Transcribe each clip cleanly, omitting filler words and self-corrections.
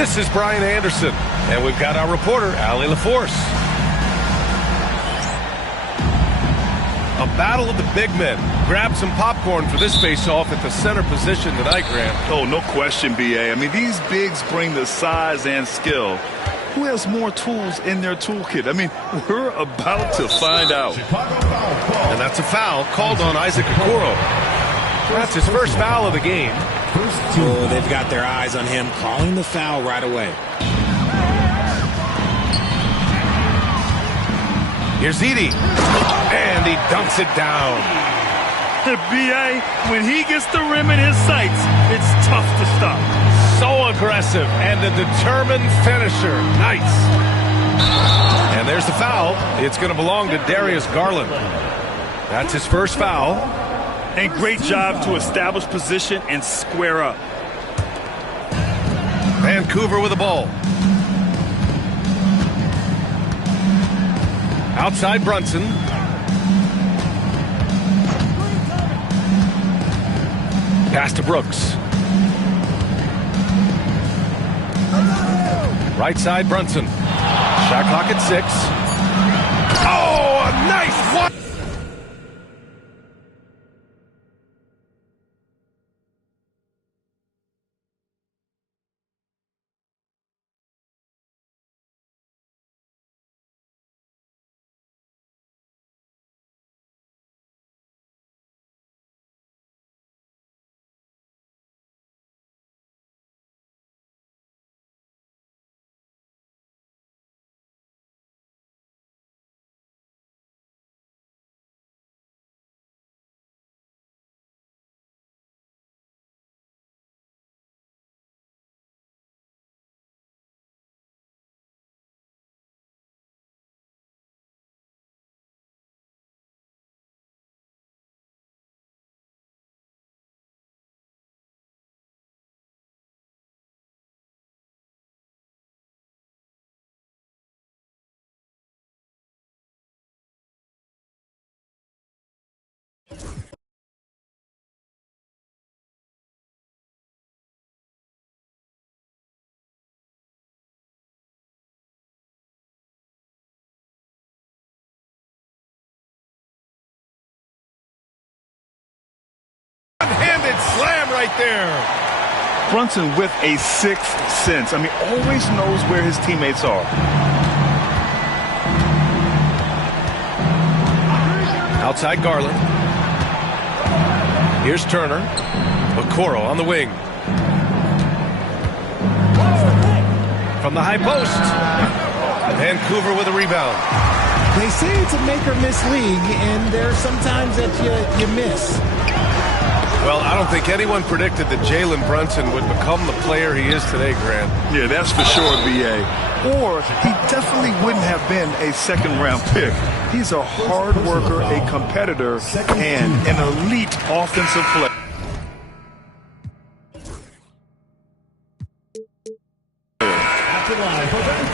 This is Brian Anderson, and we've got our reporter, Allie LaForce. A battle of the big men. Grab some popcorn for this face-off at the center position tonight, Grant. Oh, no question, B.A. I mean, these bigs bring the size and skill. Who has more tools in their toolkit? I mean, we're about to find out. And that's a foul called on Isaac Okoro. That's his first foul of the game. Oh, they've got their eyes on him, calling the foul right away. Here's Edie, and he dunks it down. B.A., when he gets the rim in his sights, it's tough to stop. So aggressive and a determined finisher. Nice. And there's the foul. It's going to belong to Darius Garland. That's his first foul. And great job to establish position and square up. Vancouver with the ball. Outside Brunson. Pass to Brooks. Right side Brunson. Shot clock at 6. Oh, a nice one. One-handed slam right there. Brunson with a sixth sense. I mean, always knows where his teammates are. Outside Garland. Here's Turner. Okoro on the wing. From the high post. Vancouver with a rebound. They say it's a make-or-miss league, and there are some times that you miss. Well, I don't think anyone predicted that Jalen Brunson would become the player he is today, Grant. Yeah, that's for sure, B.A. Or he definitely wouldn't have been a second-round pick. He's a hard worker, a competitor, and an elite offensive player.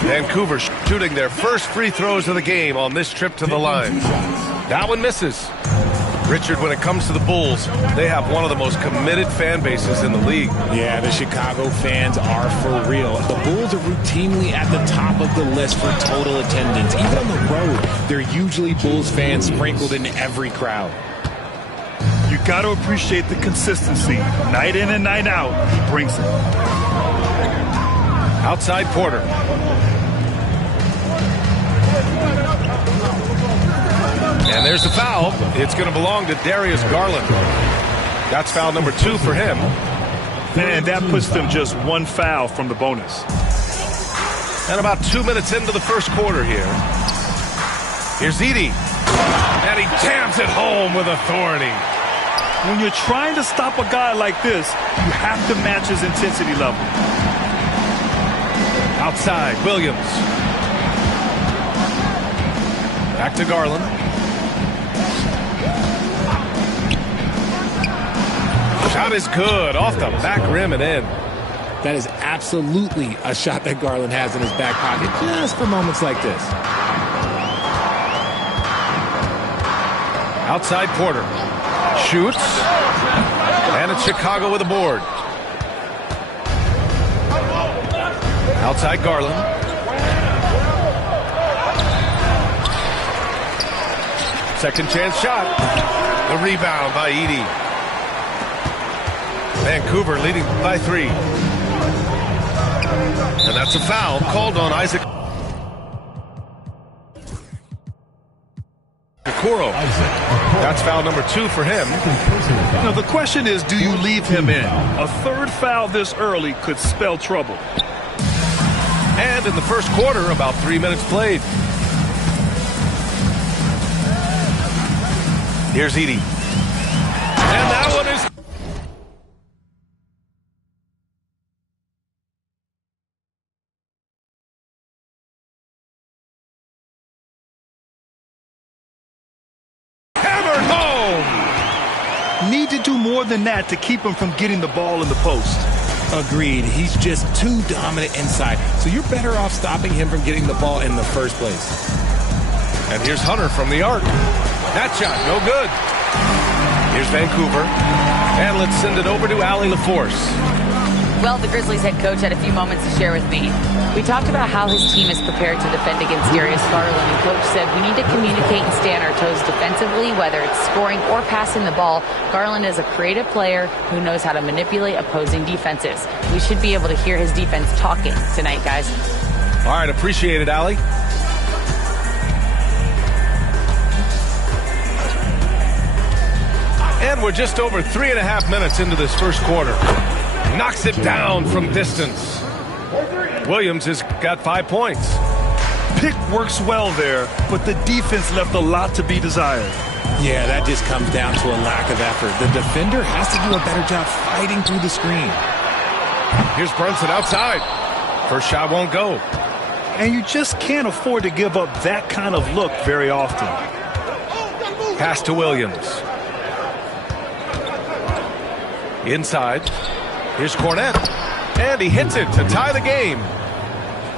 Vancouver shooting their first free throws of the game on this trip to the line. That one misses. Richard, when it comes to the Bulls, they have one of the most committed fan bases in the league. Yeah, the Chicago fans are for real. The Bulls are routinely at the top of the list for total attendance. Even on the road, they're usually Bulls fans sprinkled in every crowd. You got to appreciate the consistency. Night in and night out, he brings it. Outside Porter. And there's the foul. It's going to belong to Darius Garland. That's foul number 2 for him. And that puts them just one foul from the bonus. And about 2 minutes into the first quarter here. Here's Edie. And he jams it home with authority. When you're trying to stop a guy like this, you have to match his intensity level. Outside, Williams. Back to Garland. Shot is good, off the back rim and in. That is absolutely a shot that Garland has in his back pocket just for moments like this. Outside Porter. Shoots. And it's Chicago with a board. Outside Garland. Second chance shot. The rebound by Edey. Vancouver leading by 3. And that's a foul called on Isaac Okoro. That's foul number 2 for him. Now the question is, do you leave him in? A third foul this early could spell trouble. And in the first quarter, about 3 minutes played. Here's Edey. And that one is... hammered home! Need to do more than that to keep him from getting the ball in the post. Agreed. He's just too dominant inside. So you're better off stopping him from getting the ball in the first place. And here's Hunter from the arc. That shot, no good. Here's Vancouver. And let's send it over to Allie LaForce. Well, the Grizzlies head coach had a few moments to share with me. We talked about how his team is prepared to defend against Darius Garland, and coach said we need to communicate and stay on our toes defensively, whether it's scoring or passing the ball. Garland is a creative player who knows how to manipulate opposing defenses. We should be able to hear his defense talking tonight, guys. All right, appreciate it, Allie. And we're just over 3.5 minutes into this first quarter. Knocks it down from distance. Williams has got 5 points. Pick works well there, but the defense left a lot to be desired. Yeah, that just comes down to a lack of effort. The defender has to do a better job fighting through the screen. Here's Brunson outside. First shot won't go. And you just can't afford to give up that kind of look very often. Pass to Williams. Inside. Here's Kornet. And he hits it to tie the game.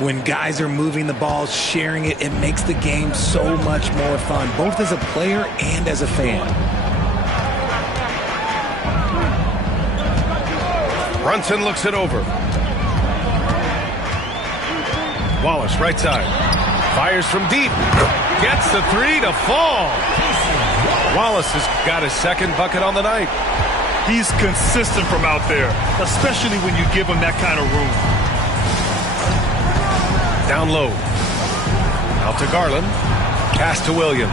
When guys are moving the ball, sharing it, it makes the game so much more fun, both as a player and as a fan. Brunson looks it over. Wallace, right side. Fires from deep. Gets the 3 to fall. Wallace has got his second bucket on the night. He's consistent from out there, especially when you give him that kind of room. Down low. Out to Garland. Pass to Williams.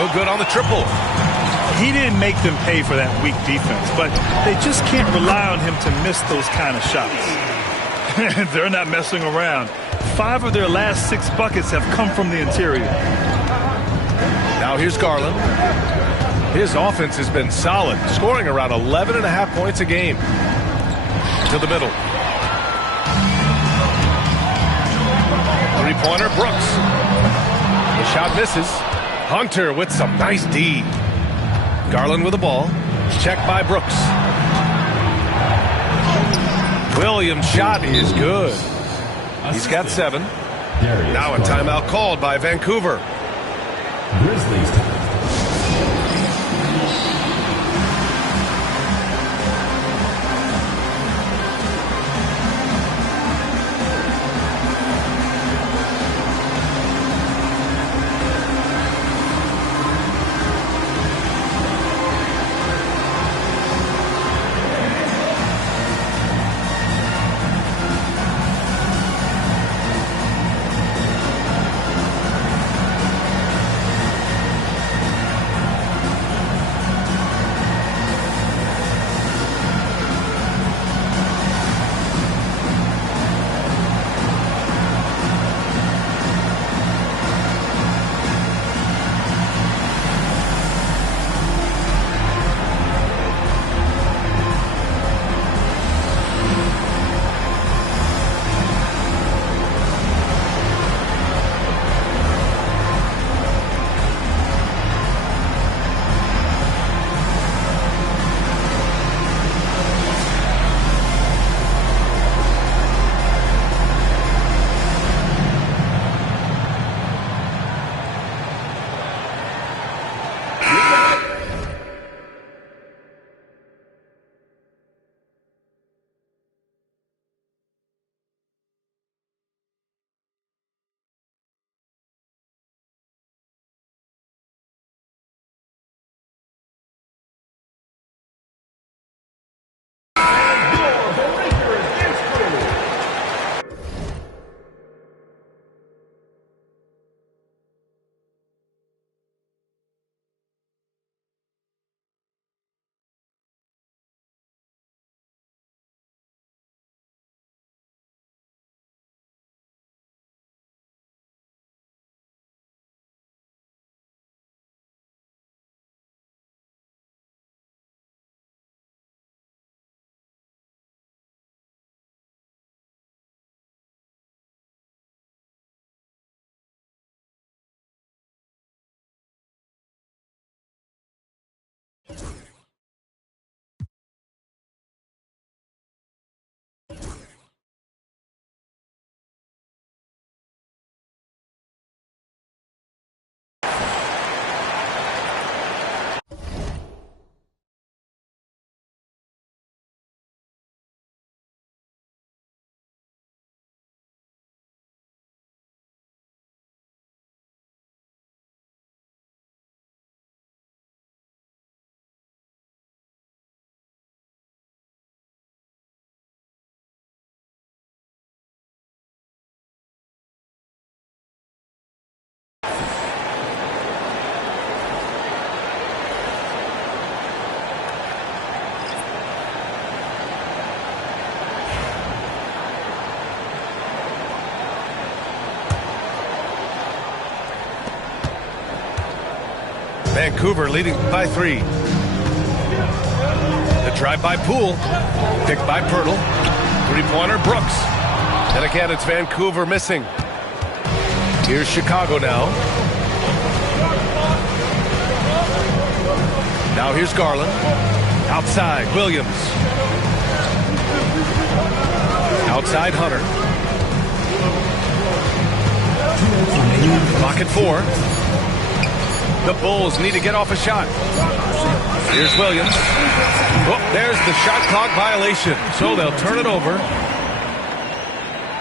No good on the triple. He didn't make them pay for that weak defense, but they just can't rely on him to miss those kind of shots. They're not messing around. 5 of their last 6 buckets have come from the interior. Now here's Garland. His offense has been solid, scoring around 11.5 points a game. To the middle. Three-pointer, Brooks. The shot misses. Hunter with some nice D. Garland with the ball. Checked by Brooks. Williams' shot is good. He's got 7. Now a timeout called by Vancouver. Grizzlies time. Vancouver leading by 3. The drive by Poole, picked by Pirtle. Three-pointer Brooks. And again, it's Vancouver missing. Here's Chicago now. Now here's Garland. Outside, Williams. Outside, Hunter. Clock at 4. The Bulls need to get off a shot. Here's Williams. Oh, there's the shot clock violation. So they'll turn it over.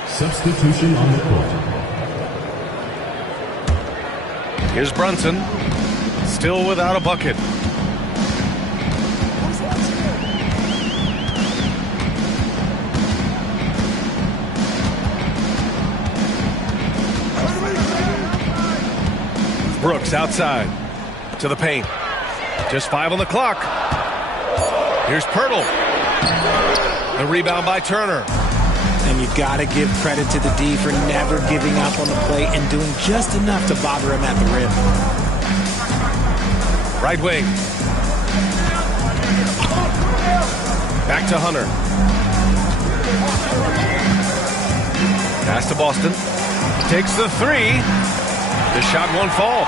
Substitution on the court. Here's Brunson. Still without a bucket. Brooks outside to the paint. Just 5 on the clock. Here's Pirtle. The rebound by Turner. And you got to give credit to the D for never giving up on the play and doing just enough to bother him at the rim. Right wing. Back to Hunter. Pass to Boston. Takes the 3. The shot won't fall.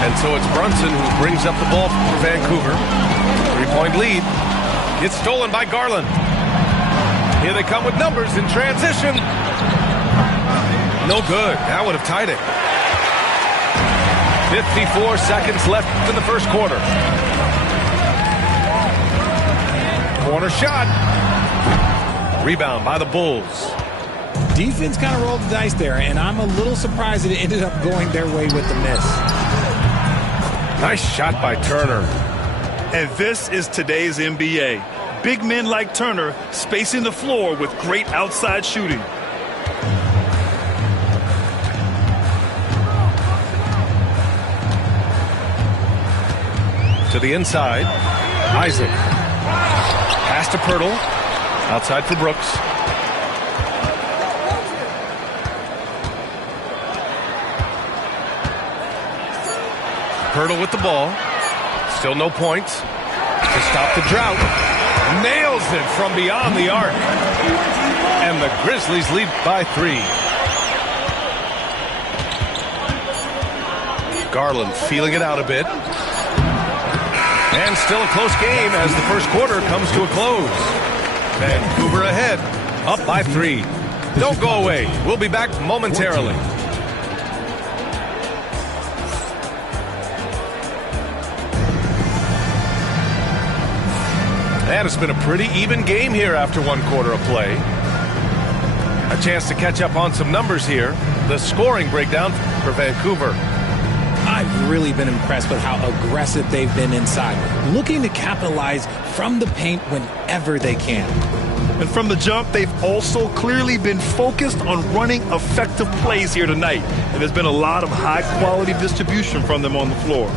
And so it's Brunson who brings up the ball for Vancouver. 3-point lead. It's stolen by Garland. Here they come with numbers in transition. No good. That would have tied it. 54 seconds left in the first quarter. Corner shot. Rebound by the Bulls. Defense kind of rolled the dice there, and I'm a little surprised that it ended up going their way with the miss. Nice shot by Turner. And this is today's NBA. Big men like Turner spacing the floor with great outside shooting. To the inside. Isaac. Pass to Pirtle. Outside for Brooks. Pirtle with the ball. Still no points. To stop the drought. Nails it from beyond the arc. And the Grizzlies lead by 3. Garland feeling it out a bit. And still a close game as the first quarter comes to a close. Vancouver ahead, up by 3. Don't go away. We'll be back momentarily. And it's been a pretty even game here after 1 quarter of play. A chance to catch up on some numbers here. The scoring breakdown for Vancouver. I've really been impressed with how aggressive they've been inside, looking to capitalize from the paint whenever they can. And from the jump, they've also clearly been focused on running effective plays here tonight. And there's been a lot of high-quality distribution from them on the floor.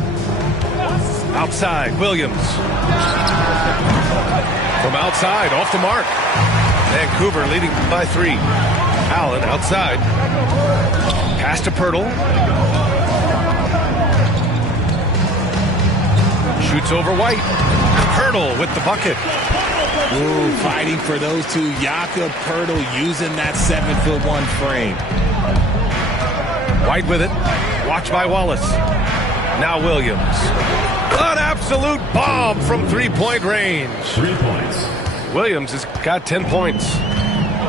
Outside, Williams. From outside, off the mark. Vancouver leading by 3. Allen outside. Pass to Pirtle. Shoots over White. Pirtle with the bucket. Ooh, fighting for those two. Jakob Pirtle using that 7'1" frame. White with it. Watched by Wallace. Now Williams. An absolute bomb from 3-point range. 3 points. Williams has got 10 points.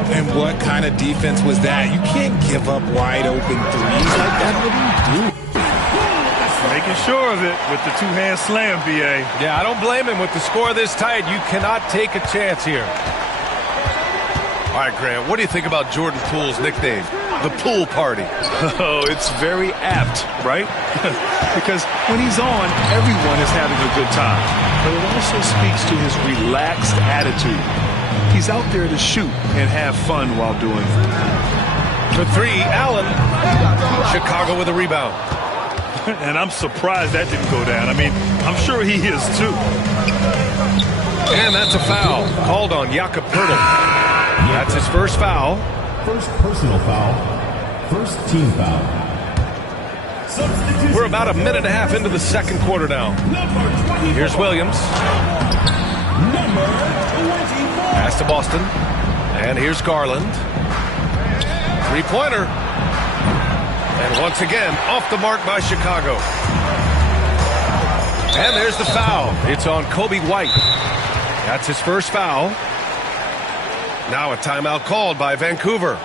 And what kind of defense was that? You can't give up wide open threes like that. What do you do? Making sure of it with the two-hand slam, B.A. Yeah, I don't blame him with the score this tight. You cannot take a chance here. All right, Grant, what do you think about Jordan Poole's nickname? The Pool Party. Oh, it's very apt, right? Because when he's on, everyone is having a good time. But it also speaks to his relaxed attitude. He's out there to shoot and have fun while doing it. For 3, Allen. Chicago with a rebound. And I'm surprised that didn't go down. I mean, I'm sure he is too. And that's a foul called on Jakob Pirtle. That's his first foul. First personal foul. First team foul. We're about a minute and a half into the second quarter now. Here's Williams. Pass to Boston. And here's Garland. Three-pointer. And once again, off the mark by Chicago. And there's the foul. It's on Kobe White. That's his first foul. Now a timeout called by Vancouver.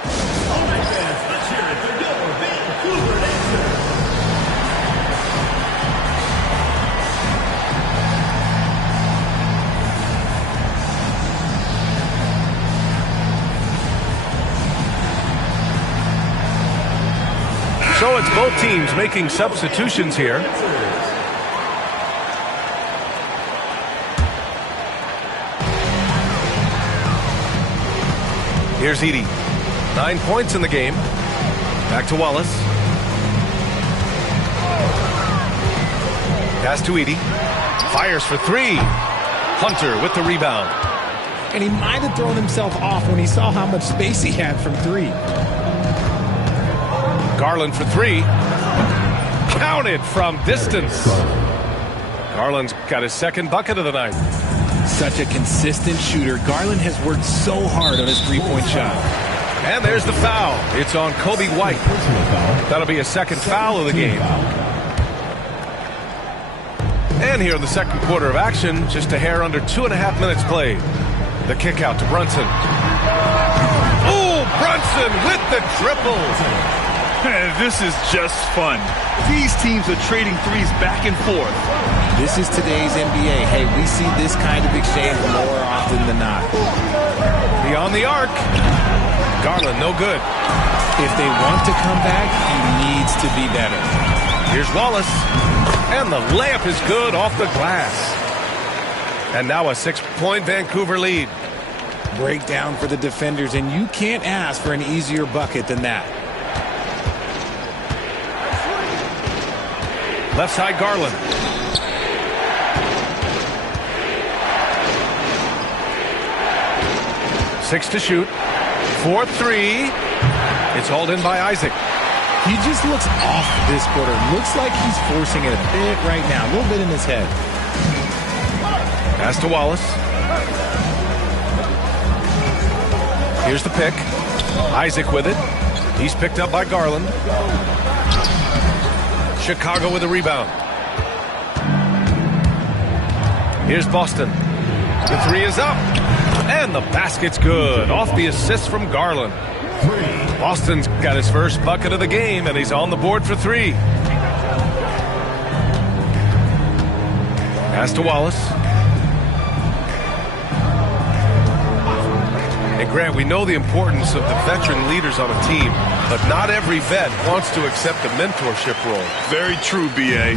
So it's both teams making substitutions here. Here's Edey. 9 points in the game. Back to Wallace. Pass to Edey. Fires for three. Hunter with the rebound. And he might have thrown himself off when he saw how much space he had from three. Garland for three. Counted from distance. Garland's got his second bucket of the night. Such a consistent shooter. Garland has worked so hard on his three-point shot. And there's the foul. It's on Kobe White. That'll be a second foul of the game. And here in the second quarter of action, just a hair under 2.5 minutes played. The kick out to Brunson. Oh, Brunson with the triple. This is just fun. These teams are trading threes back and forth. This is today's NBA. Hey, we see this kind of exchange more often than not. Beyond the arc. Garland, no good. If they want to come back, he needs to be better. Here's Wallace. And the layup is good off the glass. And now a 6-point Vancouver lead. Breakdown for the defenders, and you can't ask for an easier bucket than that. Left side, Garland. Six to shoot. 4-3. It's hauled in by Isaac. He just looks off this quarter. Looks like he's forcing it a bit right now. A little bit in his head. Pass to Wallace. Here's the pick. Isaac with it. He's picked up by Garland. Chicago with a rebound. Here's Boston. The three is up. And the basket's good. Off the assist from Garland. Boston's got his first bucket of the game, and he's on the board for three. Pass to Wallace. And Grant, we know the importance of the veteran leaders on a team, but not every vet wants to accept a mentorship role. Very true, B.A.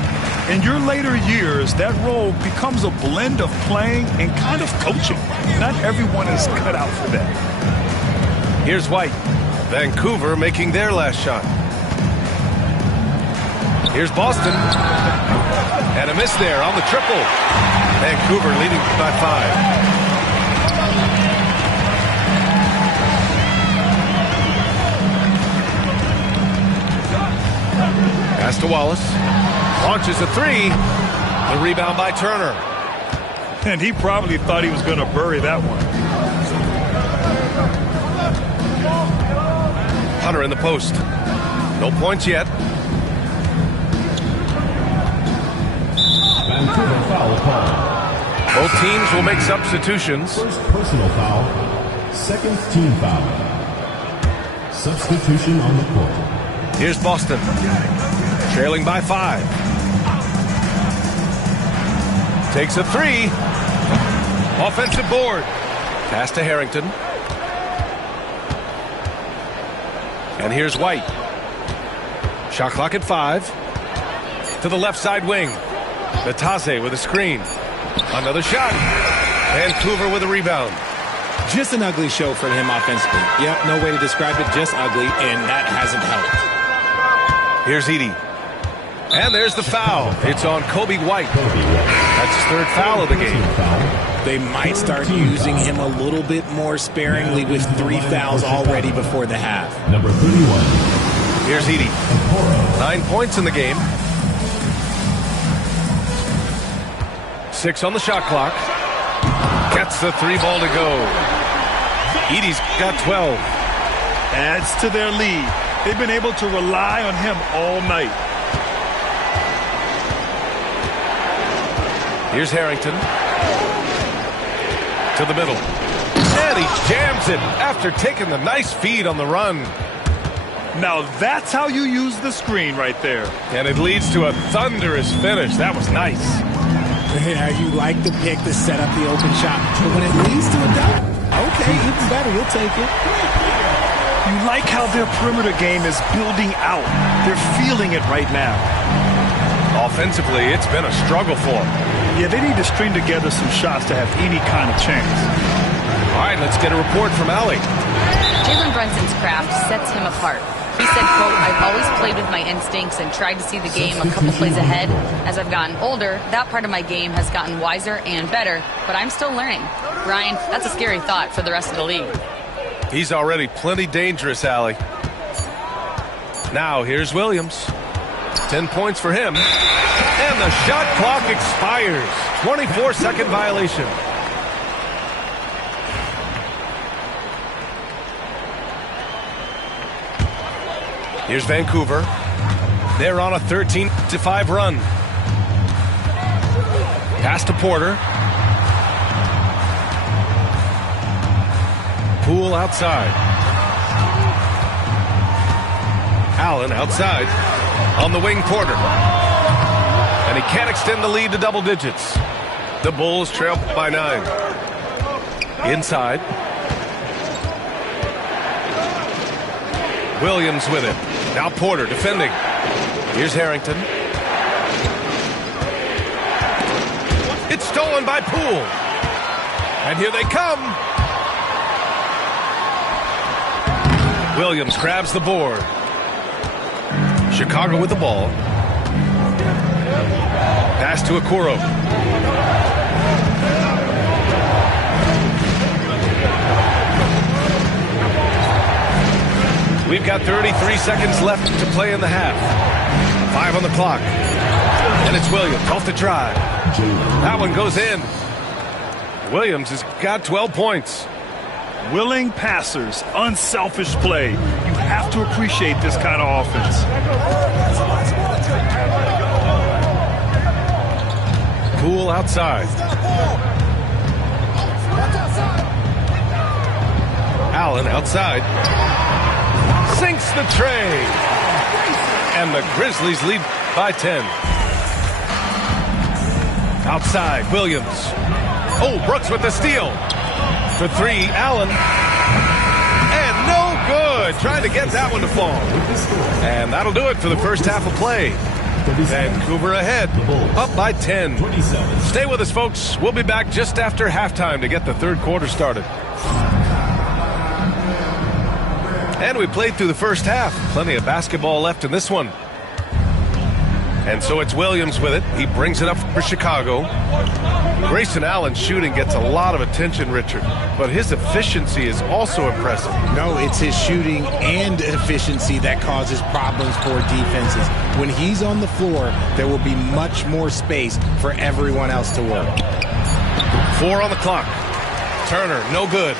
In your later years, that role becomes a blend of playing and kind of coaching. Not everyone is cut out for that. Here's White. Vancouver making their last shot. Here's Boston. And a miss there on the triple. Vancouver leading by 5. Pass to Wallace. Launches a three. The rebound by Turner. And he probably thought he was going to bury that one. Hunter in the post. No points yet. Vancouver foul call. Both teams will make substitutions. First personal foul. Second team foul. Substitution on the court. Here's Boston. Trailing by 5. Takes a three. Offensive board. Pass to Harrington. And here's White. Shot clock at 5. To the left side wing. Natase with a screen. Another shot. Vancouver with a rebound. Just an ugly show for him offensively. Yep, no way to describe it, just ugly, and that hasn't helped. Here's Edey. And there's the foul. It's on Kobe White. That's his third foul of the game. They might start using him a little bit more sparingly with 3 fouls already before the half. Number 31. Here's Edie. 9 points in the game. 6 on the shot clock. Gets the 3 ball to go. Edie's got 12. Adds to their lead. They've been able to rely on him all night. Here's Harrington. To the middle. And he jams it after taking the nice feed on the run. Now that's how you use the screen right there. And it leads to a thunderous finish. That was nice. Yeah, you like the pick to set up the open shot. But when it leads to a dunk, okay, even better, you'll take it. You like how their perimeter game is building out. They're feeling it right now. Offensively, it's been a struggle for them. Yeah, they need to string together some shots to have any kind of chance. All right, let's get a report from Allie. Jalen Brunson's craft sets him apart. He said, quote, "I've always played with my instincts and tried to see the game a couple plays ahead. As I've gotten older, that part of my game has gotten wiser and better, but I'm still learning." Ryan, that's a scary thought for the rest of the league. He's already plenty dangerous, Allie. Now, here's Williams. 10 points for him. And the shot clock expires. 24-second violation. Here's Vancouver. They're on a 13-5 run. Pass to Porter. Poole outside. Allen outside. On the wing, Porter. And he can't extend the lead to double digits. The Bulls trail by 9. Inside. Williams with it. Now Porter defending. Here's Harrington. It's stolen by Poole. And here they come. Williams grabs the board. Chicago with the ball. Pass to Okoro. We've got 33 seconds left to play in the half. 5 on the clock. And it's Williams off the drive. That one goes in. Williams has got 12 points. Willing passers, unselfish play. You have to appreciate this kind of offense. Poole outside. Allen outside. Sinks the tray. And the Grizzlies lead by 10. Outside, Williams. Oh, Brooks with the steal. For 3, Allen. And no good. Trying to get that one to fall. And that'll do it for the first half of play. Vancouver ahead, up by 10. Stay with us, folks. We'll be back just after halftime to get the third quarter started. And we played through the first half. Plenty of basketball left in this one. And so it's Williams with it. He brings it up for Chicago. Grayson Allen's shooting gets a lot of attention, Richard, but his efficiency is also impressive. No, it's his shooting and efficiency that causes problems for defenses. When he's on the floor, there will be much more space for everyone else to work. 4 on the clock. Turner, no good.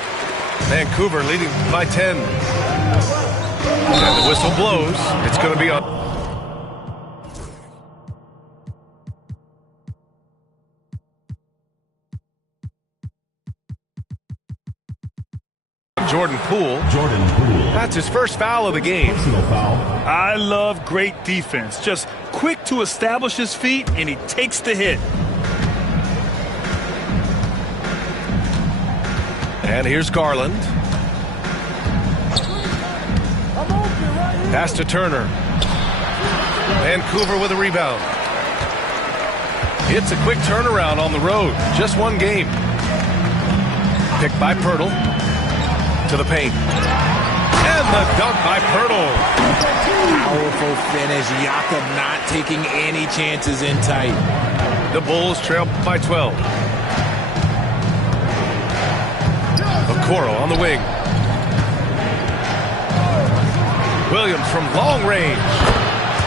Vancouver leading by 10. And the whistle blows. It's going to be on. Jordan Poole. That's his first foul of the game. I love great defense. Just quick to establish his feet, and he takes the hit. And here's Garland. Pass to Turner. Vancouver with a rebound. It's a quick turnaround on the road. Just one game. Picked by Pirtle. To the paint. And the dunk by Pirtle. Powerful finish. Jakob not taking any chances in tight. The Bulls trail by 12. Okoro on the wing. Williams from long range.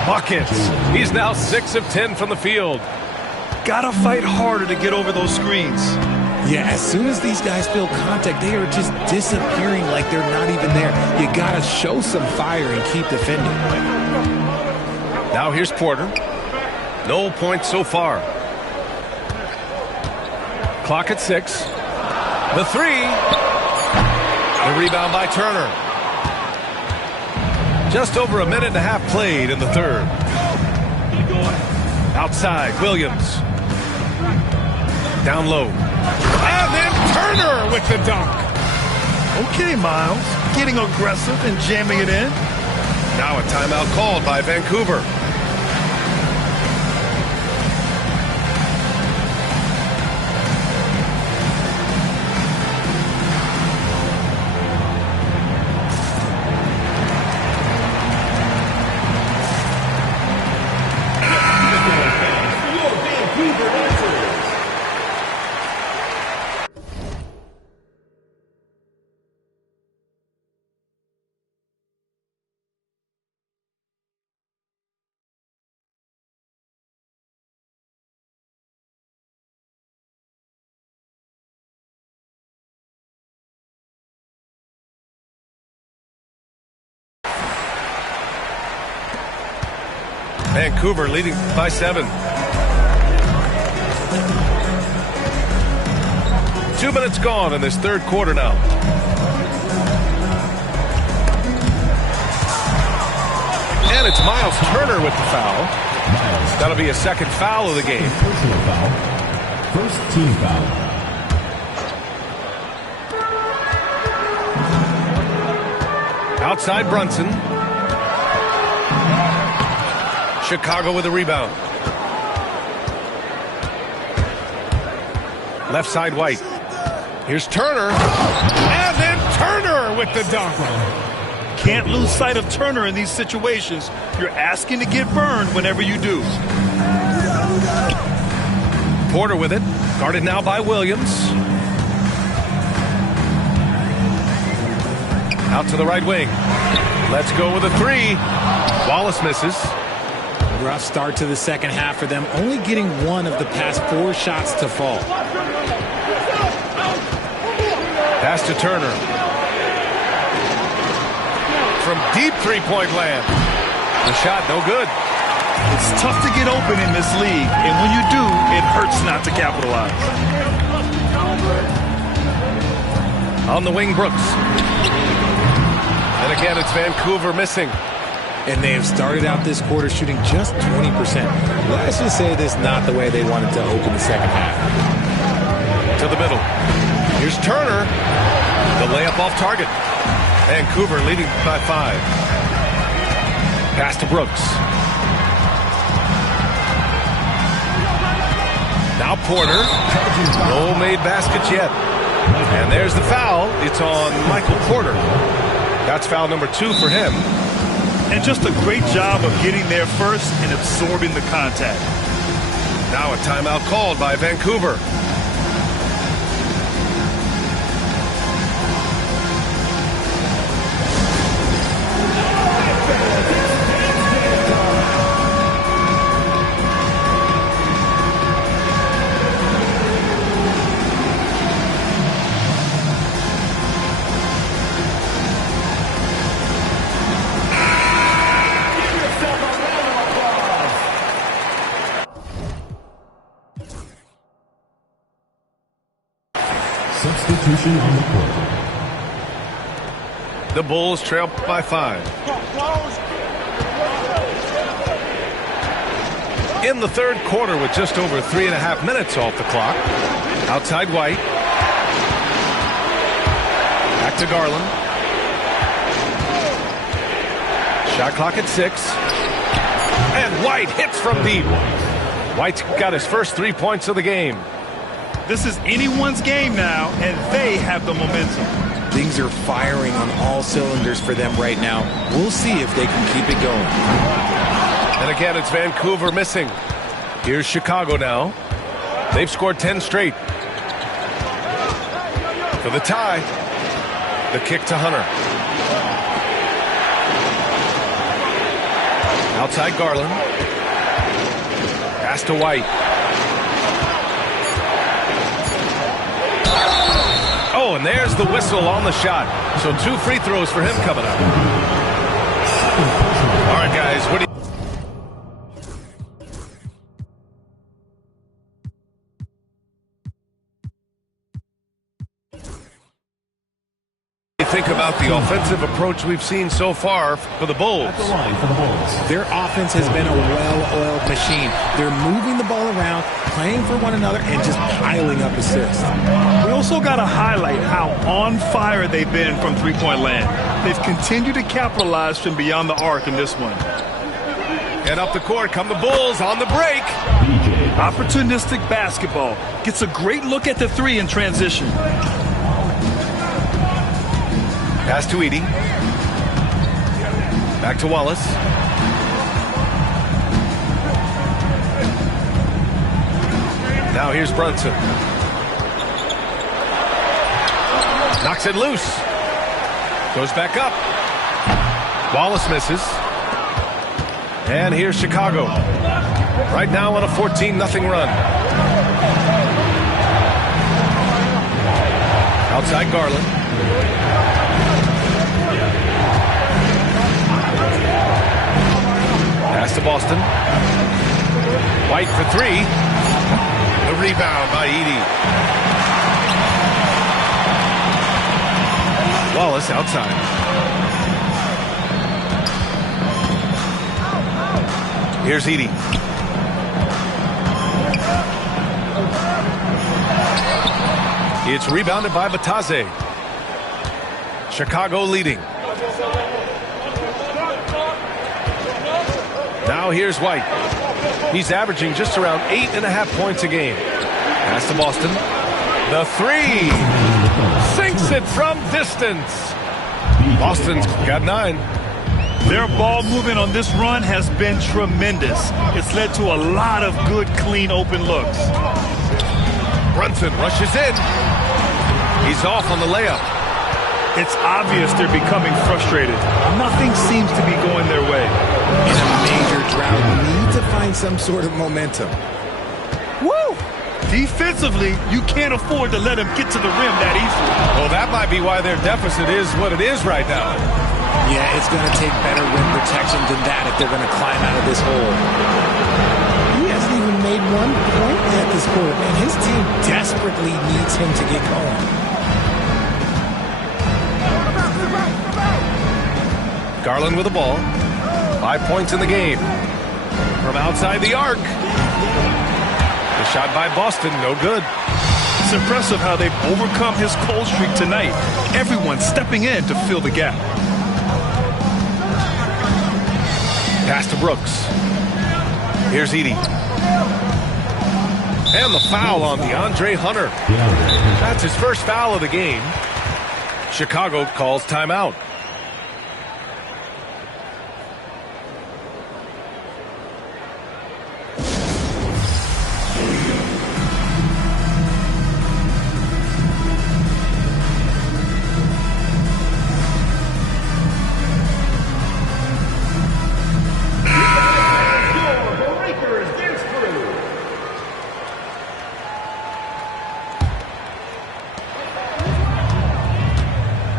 Buckets. He's now 6 of 10 from the field. Gotta fight harder to get over those screens. Yeah, as soon as these guys feel contact, they are just disappearing like they're not even there. You gotta show some fire and keep defending. Now here's Porter. No points so far. Clock at 6. The three. The rebound by Turner. Just over a minute and a half played in the third. Outside, Williams. Down low. And then Turner with the dunk. Okay, Miles. Getting aggressive and jamming it in. Now a timeout called by Vancouver. Vancouver leading by 7. 2 minutes gone in this third quarter now. And it's Miles Turner with the foul. That'll be a second foul of the game. Personal foul. First team foul. Outside Brunson. Chicago with a rebound. Left side White. Here's Turner. And then Turner with the dunk. Can't lose sight of Turner in these situations. You're asking to get burned whenever you do. Porter with it. Guarded now by Williams. Out to the right wing. Let's go with a three. Wallace misses. Rough start to the second half for them, only getting one of the past 4 shots to fall. Pass to Turner. From deep three-point land. The shot no good. It's tough to get open in this league, and when you do, it hurts not to capitalize. On the wing, Brooks. And again, it's Vancouver missing. And they have started out this quarter shooting just 20%. Let's just say this is not the way they wanted to open the second half. To the middle. Here's Turner. The layup off target. Vancouver leading by 5. Pass to Brooks. Now Porter. No made baskets yet. And there's the foul. It's on Michael Porter. That's foul number 2 for him. And just a great job of getting there first and absorbing the contact. Now a timeout called by Vancouver. Substitution on the court. The Bulls trail by 5. In the third quarter with just over 3.5 minutes off the clock. Outside White. Back to Garland. Shot clock at 6. And White hits from deep. White's got his first 3 points of the game. This is anyone's game now, and they have the momentum. Things are firing on all cylinders for them right now. We'll see if they can keep it going. And again, it's Vancouver missing. Here's Chicago now. They've scored 10 straight. For the tie. The kick to Hunter. Outside Garland. Pass to White. Oh, and there's the whistle on the shot. So 2 free throws for him coming up. All right, guys, what do you think about the offensive approach we've seen so far for the Bulls? Their offense has been a well-oiled machine. They're moving the ball around, playing for one another, and just piling up assists. We also got to highlight how on fire they've been from three-point land. They've continued to capitalize from beyond the arc in this one. And up the court come the Bulls on the break. Opportunistic basketball. Gets a great look at the three in transition. Pass to Edey. Back to Wallace. Now here's Brunson. Knocks it loose. Goes back up. Wallace misses. And here's Chicago. Right now on a 14-0 run. Outside Garland. Pass to Boston. White for 3. The rebound by Edey. Wallace outside. Here's Edey. It's rebounded by Batase. Chicago leading. Now here's White. He's averaging just around 8.5 points a game. Pass to Boston. The 3. Sinks it from distance. Boston's got 9. Their ball movement on this run has been tremendous. It's led to a lot of good, clean, open looks. Brunson rushes in. He's off on the layup. It's obvious they're becoming frustrated. Nothing seems to be going their way. In a major drought, you need to find some sort of momentum. Woo! Defensively, you can't afford to let him get to the rim that easily. Well, that might be why their deficit is what it is right now. Yeah, it's going to take better rim protection than that if they're going to climb out of this hole. He hasn't even made 1 point at this quarter, and his team desperately needs him to get going. Garland with the ball. 5 points in the game. From outside the arc. The shot by Boston, no good. It's impressive how they've overcome his cold streak tonight. Everyone stepping in to fill the gap. Pass to Brooks. Here's Edey. And the foul on DeAndre Hunter. That's his first foul of the game. Chicago calls timeout.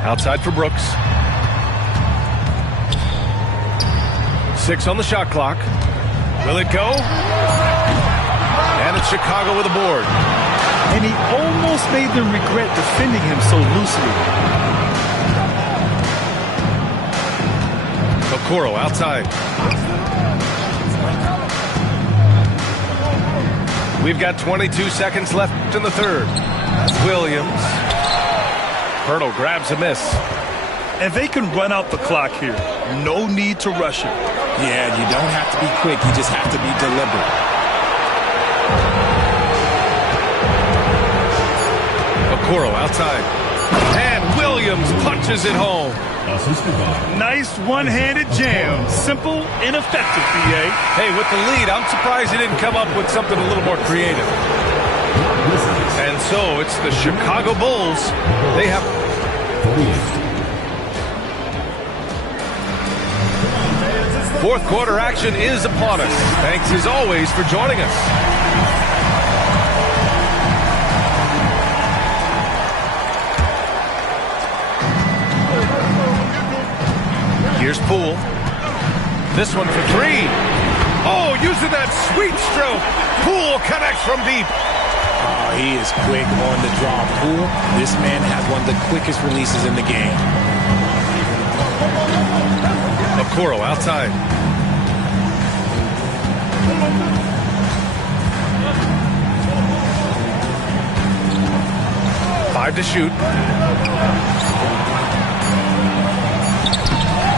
Outside for Brooks. 6 on the shot clock. Will it go? And it's Chicago with a board. And he almost made them regret defending him so loosely. Okoro outside. We've got 22 seconds left in the third. Williams. Hurdle grabs a miss. And they can run out the clock here. No need to rush it. Yeah, you don't have to be quick. You just have to be deliberate. Okoro outside. And Williams punches it home. Nice one-handed jam. Simple and effective, B.A. Hey, with the lead, I'm surprised he didn't come up with something a little more creative. And so it's the Chicago Bulls. They have 48 Fourth quarter action is upon us. Thanks as always for joining us. Here's Poole. This one for three. Oh, using that sweet stroke. Poole connects from deep. Oh, he is quick on the draw. Poole, this man has one of the quickest releases in the game. Okoro outside. Five to shoot.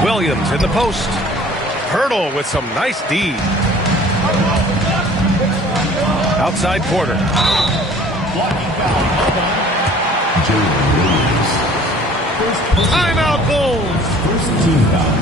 Williams in the post. Hurdle with some nice D. Outside Porter. Timeout Bulls. First team foul.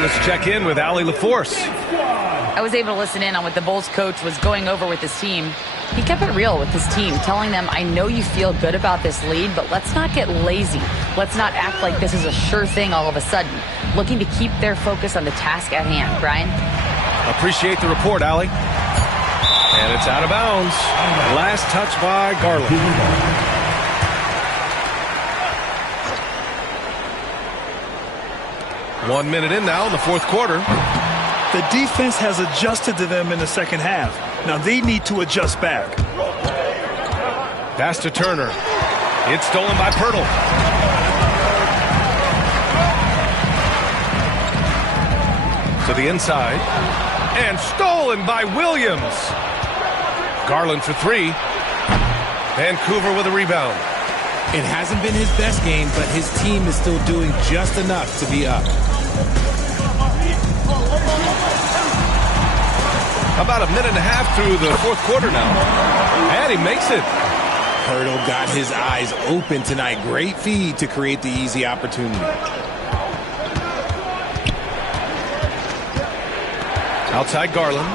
Let's check in with Allie LaForce. I was able to listen in on what the Bulls coach was going over with his team. He kept it real with his team, telling them, I know you feel good about this lead, but let's not get lazy. Let's not act like this is a sure thing all of a sudden. Looking to keep their focus on the task at hand. Brian? Appreciate the report, Allie. And it's out of bounds. Last touch by Garland. 1 minute in now in the fourth quarter. The defense has adjusted to them in the second half. Now they need to adjust back. Pass to Turner. It's stolen by Pirtle. To the inside. And stolen by Williams. Garland for three. Vancouver with a rebound. It hasn't been his best game, but his team is still doing just enough to be up. About a minute and a half through the fourth quarter now. And he makes it. Hurdle got his eyes open tonight. Great feed to create the easy opportunity. Outside Garland.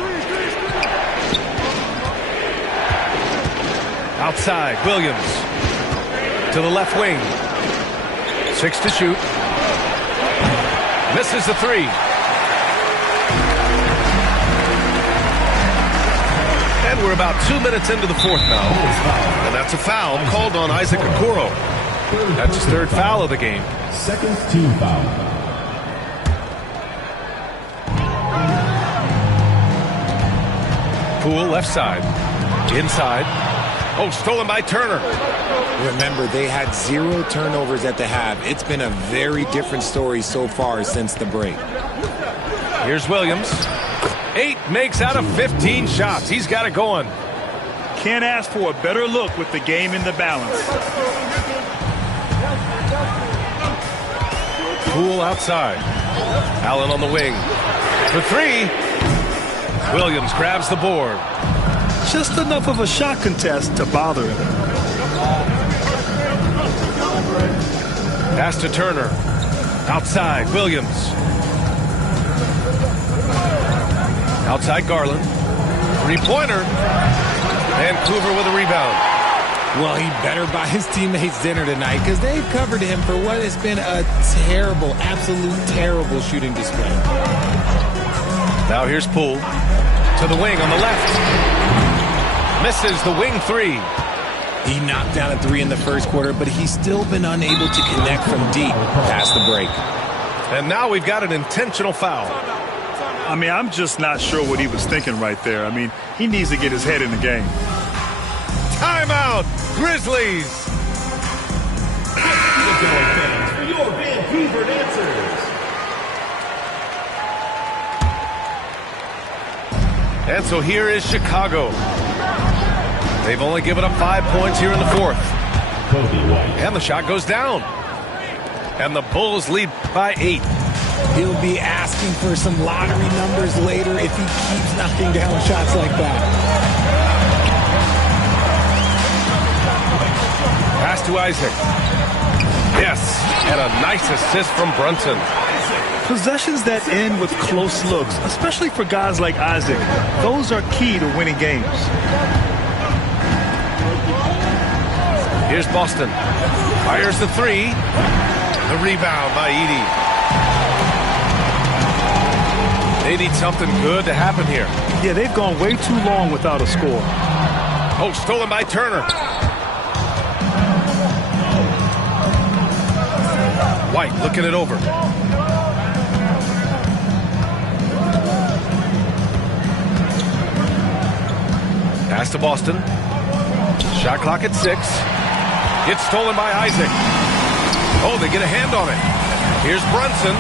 Outside Williams. To the left wing. 6 to shoot. Misses the three. And we're about 2 minutes into the fourth now. And that's a foul called on Isaac Okoro. That's his third foul of the game. Second team foul. Poole left side. Inside. Oh, stolen by Turner. Remember, they had 0 turnovers at the half. It's been a very different story so far since the break. Here's Williams. 8 makes out of 15 shots. He's got it going. Can't ask for a better look with the game in the balance. Poole outside. Allen on the wing. For three. Williams grabs the board. Just enough of a shot contest to bother him. Pass to Turner. Outside, Williams. Outside Garland. Three-pointer. Vancouver with a rebound. Well, he better buy his teammates dinner tonight because they've covered him for what has been a terrible, absolute terrible shooting display. Now here's Poole. To the wing on the left. Misses the wing three. He knocked down a three in the first quarter, but he's still been unable to connect from deep past the break. And now we've got an intentional foul. I mean, I'm just not sure what he was thinking right there. I mean, he needs to get his head in the game. Timeout, Grizzlies. For your Vancouver dancers. And so here is Chicago. They've only given up 5 points here in the fourth. And the shot goes down. And the Bulls lead by 8. He'll be asking for some lottery numbers later if he keeps knocking down shots like that. Pass to Isaac. Yes, and a nice assist from Brunson. Possessions that end with close looks, especially for guys like Isaac, those are key to winning games. Here's Boston. Fires the three. The rebound by Edey. They need something good to happen here. Yeah, they've gone way too long without a score. Oh, stolen by Turner. White looking it over. Pass to Boston. Shot clock at 6. It's stolen by Isaac. Oh, they get a hand on it. Here's Brunson.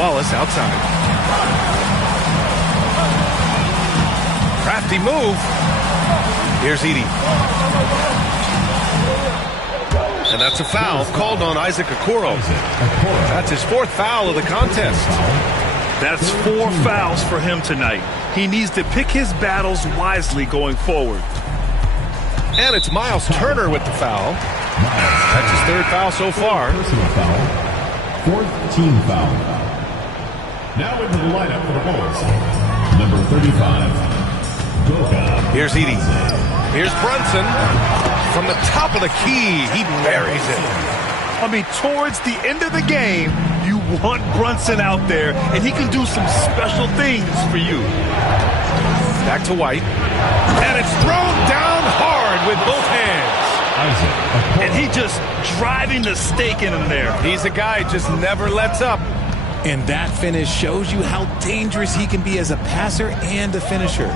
Wallace outside. Crafty move. Here's Edey. And that's a foul called on Isaac Okoro. That's his 4th foul of the contest. That's 4 fouls for him tonight. He needs to pick his battles wisely going forward. And it's Miles Turner with the foul. That's his 3rd foul so far. Personal foul. 4th team foul. Now into the lineup for the Bulls. Number 35. Kotk. Here's Edey. Here's Brunson. From the top of the key, he buries it. I mean, towards the end of the game, you want Brunson out there, and he can do some special things for you. Back to White. And it's thrown down hard with both hands. And he just driving the stake in him there. He's a guy just never lets up. And that finish shows you how dangerous he can be as a passer and a finisher.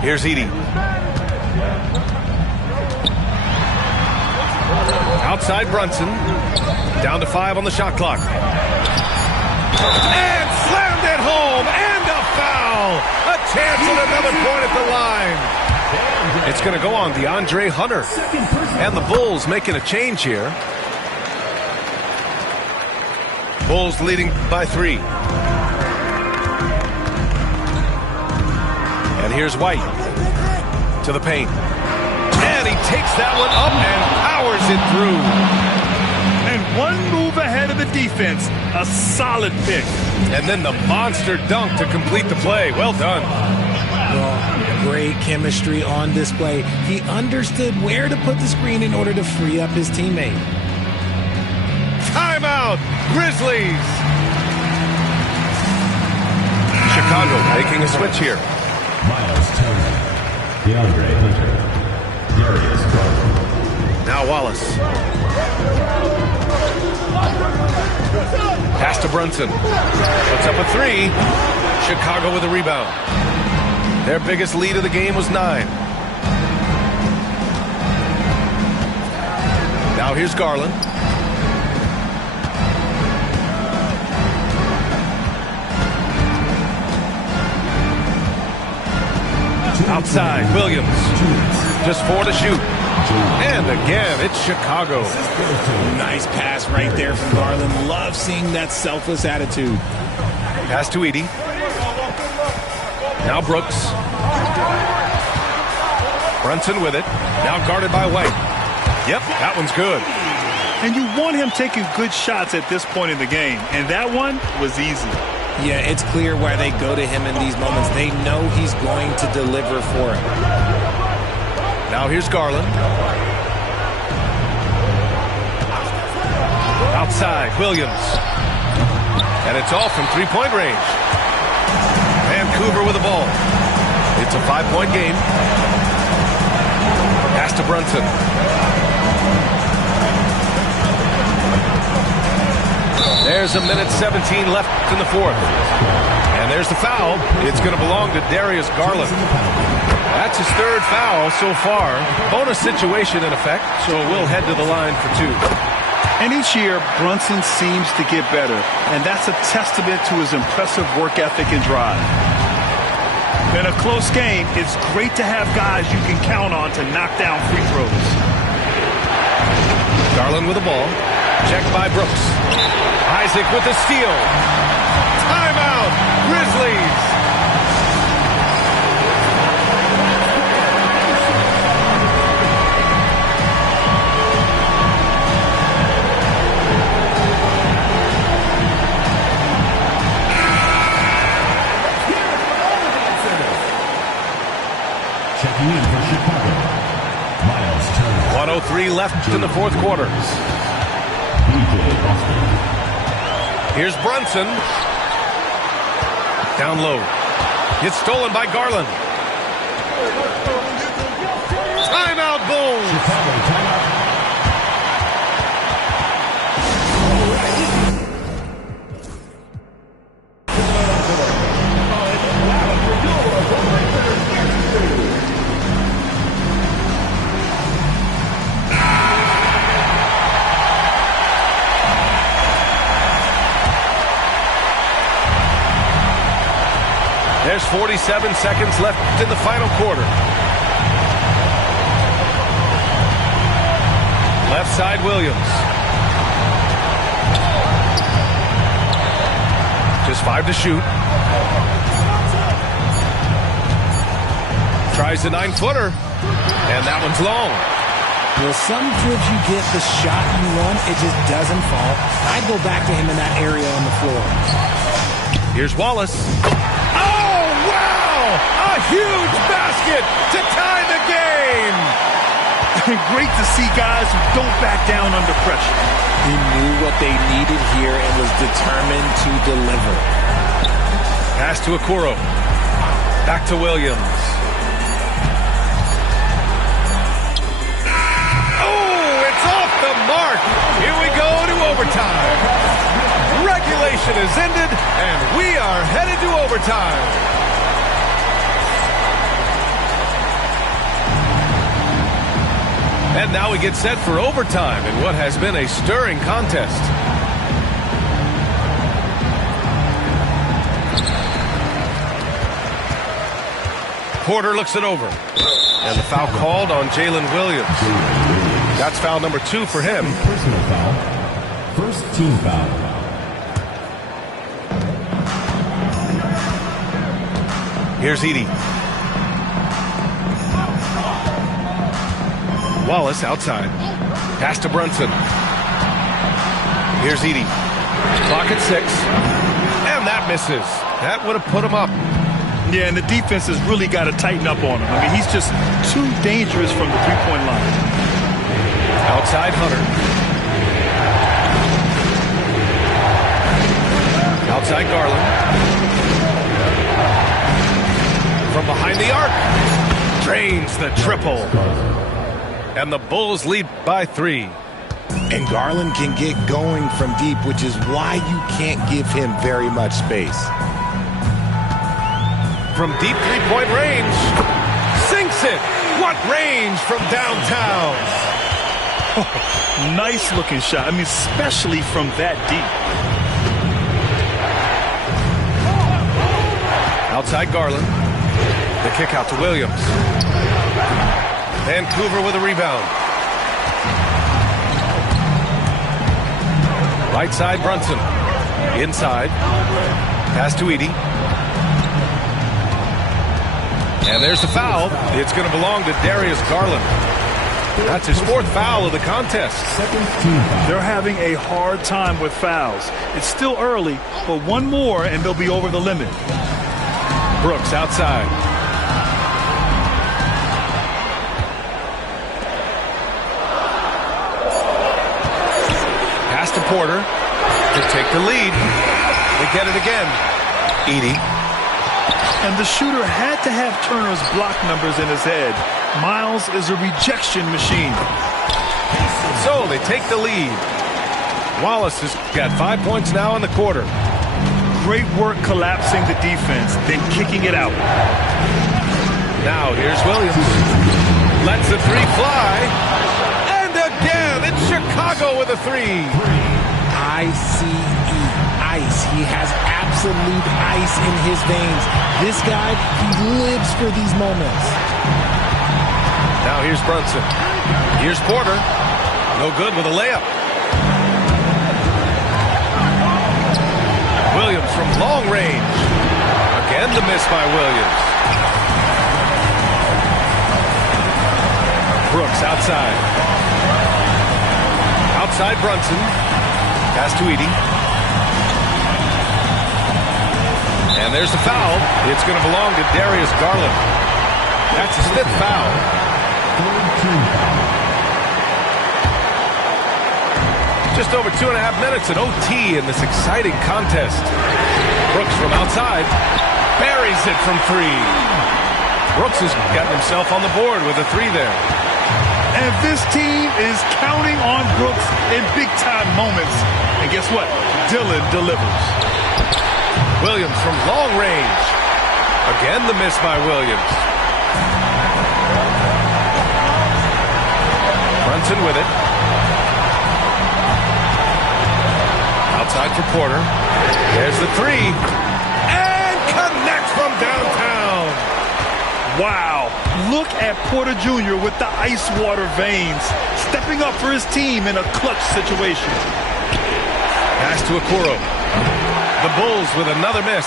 Here's Edey. Outside Brunson. Down to 5 on the shot clock. And slammed it home. And a foul. A chance at another point at the line. It's going to go on DeAndre Hunter. And the Bulls making a change here. Bulls leading by 3. And here's White to the paint. And he takes that one up and powers it through. And one move ahead of the defense. A solid pick. And then the monster dunk to complete the play. Well done. Well, great chemistry on display. He understood where to put the screen in order to free up his teammate. Timeout, Grizzlies. Chicago making a switch here. Miles Turner. DeAndre Hunter. Darius Garland. Now Wallace. Pass to Brunson. Puts up a 3. Chicago with a rebound. Their biggest lead of the game was 9. Now here's Garland. Outside, Williams. Just 4 to shoot. And again, it's Chicago. Nice pass right there from Garland. Love seeing that selfless attitude. Pass to Edey. Now Brooks. Brunson with it. Now guarded by White. Yep, that one's good. And you want him taking good shots at this point in the game. And that one was easy. Yeah, it's clear why they go to him in these moments. They know he's going to deliver for him. Now here's Garland. Outside, Williams. And it's all from 3-point range. Vancouver with the ball. It's a 5-point game. Pass to Brunson. There's a minute 17 left in the 4th. And there's the foul. It's going to belong to Darius Garland. That's his 3rd foul so far. Bonus situation in effect, so we'll head to the line for 2. And each year, Brunson seems to get better. And that's a testament to his impressive work ethic and drive. In a close game, it's great to have guys you can count on to knock down free throws. Garland with the ball. Checked by Brooks. Isaac with the steal. Timeout, Grizzlies. in for Chicago, Miles Turner. 1:03 left in the fourth quarter. Here's Brunson. Down low. Gets stolen by Garland. Timeout, Bulls. Chicago timeout. There's 47 seconds left in the final quarter. Left side, Williams. Just 5 to shoot. Tries the 9-footer. And that one's long. Well, sometimes you get the shot you want, it just doesn't fall. I'd go back to him in that area on the floor. Here's Wallace. Oh, wow! A huge basket to tie the game! Great to see guys who don't back down under pressure. He knew what they needed here and was determined to deliver. Pass to Okoro. Back to Williams. Oh, it's off the mark. Here we go to overtime. Regulation is ended, and we are headed to overtime. And now we get set for overtime in what has been a stirring contest. Porter looks it over. And the foul called on Jalen Williams. That's foul number 2 for him. Personal foul. First team foul. Here's Edey. Wallace outside. Pass to Brunson. Here's Edey. Clock at 6. And that misses. That would have put him up. Yeah, and the defense has really got to tighten up on him. I mean, he's just too dangerous from the three-point line. Outside Hunter. Outside Garland. From behind the arc. Drains the triple. And the Bulls lead by 3. And Garland can get going from deep, which is why you can't give him very much space. From deep three-point range. Sinks it. What range from downtown. Nice looking shot. I mean, especially from that deep. Outside Garland. The kick out to Williams. Vancouver with a rebound. Right side, Brunson. Inside. Pass to Edey. And there's the foul. It's going to belong to Darius Garland. That's his 4th foul of the contest. They're having a hard time with fouls. It's still early, but one more and they'll be over the limit. Brooks outside. Pass to Porter to take the lead. They get it again. Edey. And the shooter had to have Turner's block numbers in his head. Miles is a rejection machine. So they take the lead. Wallace has got 5 points now in the quarter. Great work collapsing the defense, then kicking it out. Now here's Williams. Lets the 3 fly. And again, it's Chicago with a 3. ICE. Ice. He has absolute ice in his veins. This guy, he lives for these moments. Now here's Brunson. Here's Porter. No good with a layup. Williams from long range. Again the miss by Williams. Brooks outside. Outside Brunson. Pass to Edey. And there's the foul. It's going to belong to Darius Garland. That's his 5th foul. Just over 2.5 minutes in OT in this exciting contest. Brooks from outside buries it from 3. Brooks has gotten himself on the board with a 3 there. And this team is counting on Brooks in big-time moments. And guess what? Dillon delivers. Williams from long range. Again, the miss by Williams. Brunson with it. Outside for Porter. There's the 3. And connects from downtown. Wow. Look at Porter Jr. with the ice water veins, stepping up for his team in a clutch situation. Pass to Okoro. The Bulls with another miss.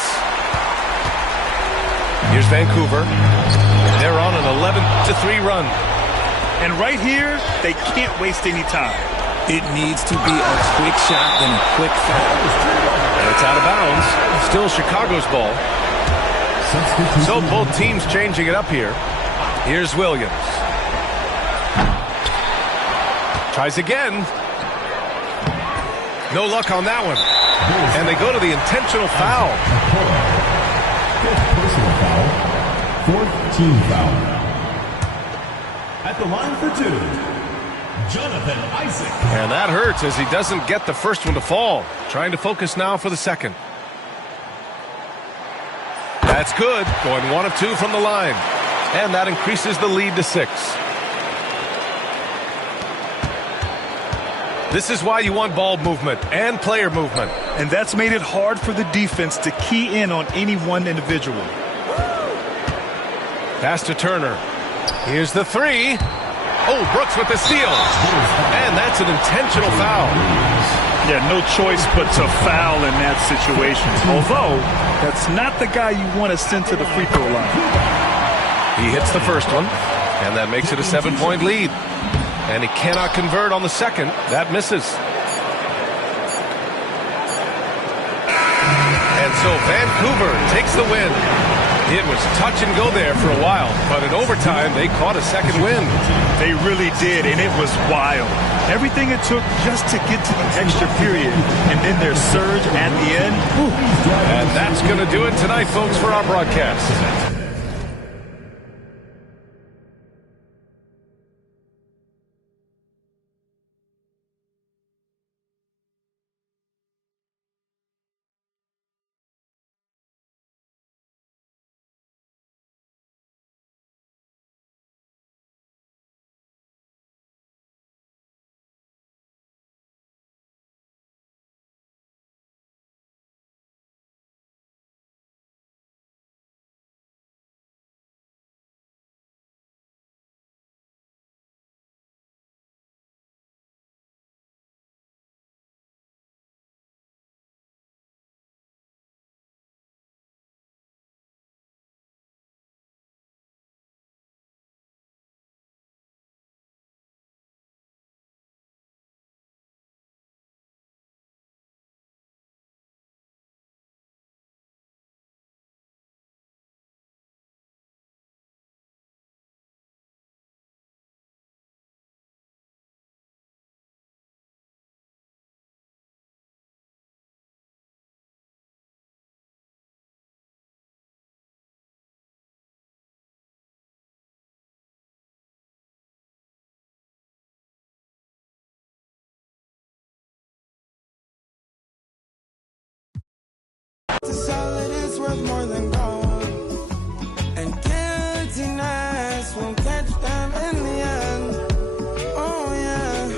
Here's Vancouver. They're on an 11-3 run. And right here, they can't waste any time. It needs to be a quick shot and a quick foul. And it's out of bounds. Still Chicago's ball. So both teams changing it up here. Here's Williams. Tries again. No luck on that one. And they go to the intentional foul. 5th personal foul. 4th team foul. At the line for 2, Jonathan Isaac. And that hurts as he doesn't get the first one to fall. Trying to focus now for the second. That's good. Going 1 of 2 from the line. And that increases the lead to 6. This is why you want ball movement and player movement. And that's made it hard for the defense to key in on any one individual. Pass to Turner. Here's the 3. Oh, Brooks with the steal. And that's an intentional foul. Yeah, no choice but to foul in that situation. Although, that's not the guy you want to send to the free throw line. He hits the first one, and that makes it a 7-point lead. And he cannot convert on the second. That misses. And so Vancouver takes the win. It was touch and go there for a while, but in overtime, they caught a second win. They really did, and it was wild. Everything it took just to get to the extra period, and then their surge at the end. And that's going to do it tonight, folks, for our broadcast. Solid is worth more than gold, and guiltiness will catch them in the end. Oh yeah,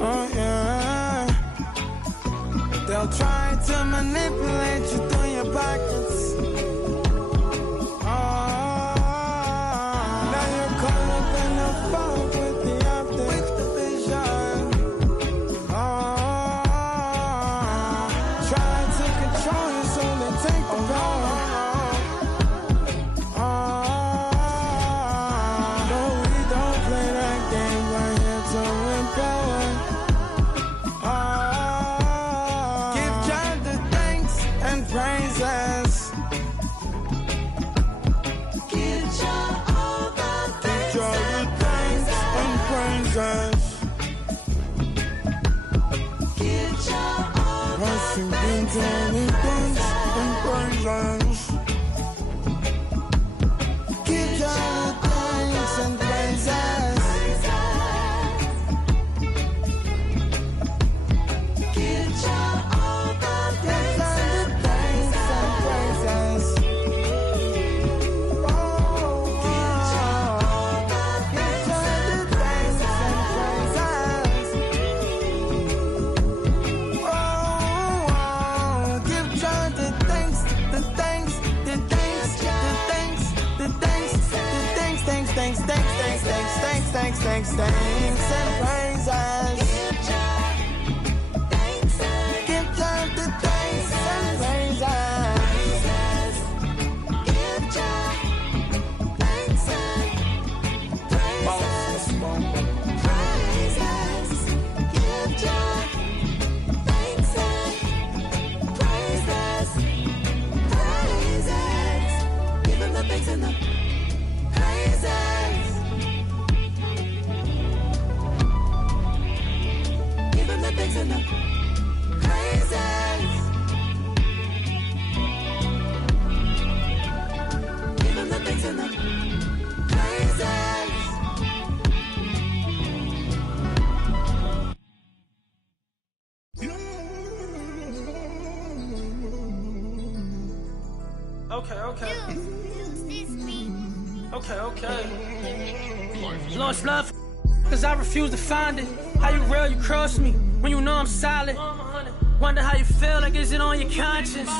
oh yeah. They'll try to manipulate you through your pockets. Now you're caught up in the fog with the optics, with the vision. Try to control you so they take the power. thanks and praises. Give God the thanks and praises. Give God thanks and praises. Give God thanks and praises. Give him the thanks and the praises. Give him the thanks and the praises. Give him the thanks and the praises. Okay. Lost love, cause I refuse to find it. How you real, you cross me, when you know I'm solid. Wonder how you feel, like is it on your conscience?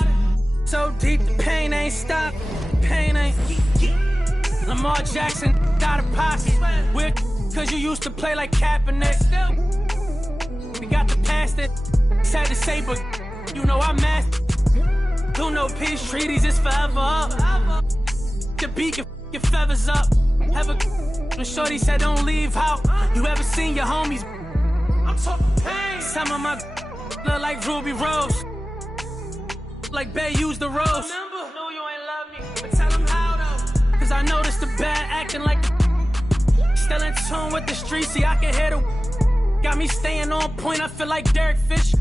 So deep, the pain ain't stopped, pain ain't. Lamar Jackson got a posse. Weird, cause you used to play like Kaepernick. We got the past it, sad to say, but you know I'm master. Do no peace treaties, it's forever up. The beat your feathers up. Have a when shorty said don't leave out. You ever seen your homies? I'm talking pain. Some of my look like Ruby Rose, like Bay used the rose. Remember? No, you ain't love me, but tell them how though. Cause I noticed the bad acting like still in tune with the streets. See, I can hear the got me staying on point. I feel like Derek Fisher.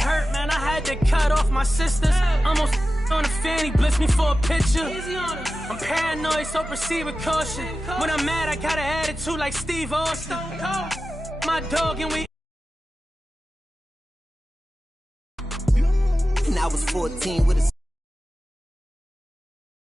Hurt, man, I had to cut off my sisters. Almost on the fanny, blitz me for a picture. I'm paranoid, so proceed with caution. When I'm mad, I got an attitude like Steve Austin. My dog and we. And I was 14 with a